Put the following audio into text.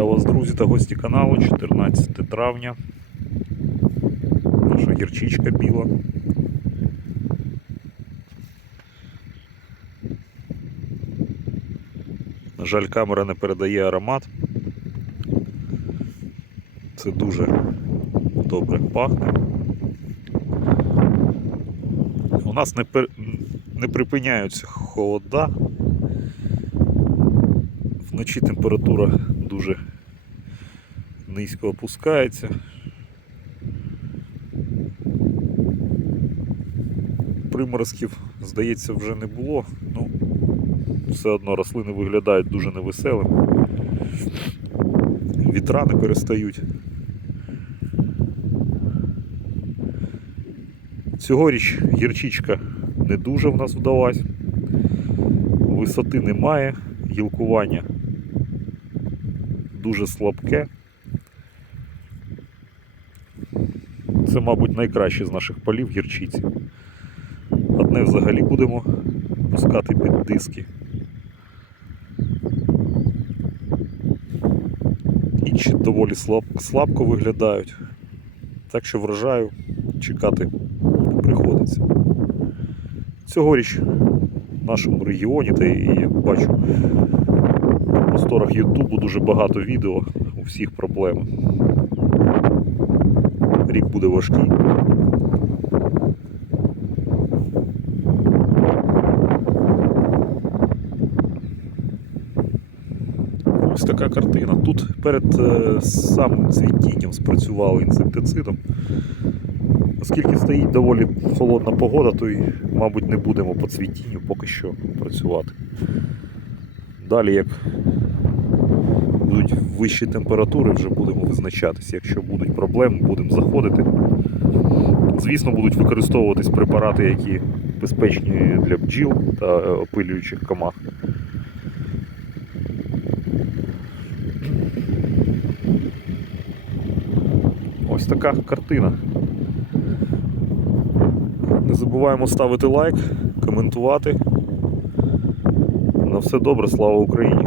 Вітаю вас, друзі та гості каналу. 14 травня. Наша гірчичка біла. На жаль, камера не передає аромат. Це дуже добре пахне. У нас не, пер... не припиняються холода. Вночі температура дуже низько опускається. Приморозків, здається, вже не було. Ну, все одно рослини виглядають дуже невеселими. Вітра не перестають. Цьогоріч гірчичка не дуже в нас вдалась. Висоти немає, гілкування дуже слабке. Це, мабуть, найкраще з наших полів гірчиці. Одне взагалі будемо пускати під диски. Інші доволі слаб, слабко виглядають. Так що врожаю чекати приходиться. Цьогоріч в нашому регіоні, та і як бачу, на просторах Ютубу дуже багато відео, у всіх проблеми. Рік буде важкий. Ось така картина. Тут перед е, самим цвітінням спрацювали інсектицидом. Оскільки стоїть доволі холодна погода, то й, мабуть, не будемо по цвітінню поки що працювати. Далі, як будуть вищі температури, вже будемо визначатися. Якщо будуть проблеми, будемо заходити. Звісно, будуть використовуватись препарати, які безпечні для бджіл та е, опилюючих комах. Ось така картина. Не забуваємо ставити лайк, коментувати. На все добре, слава Україні!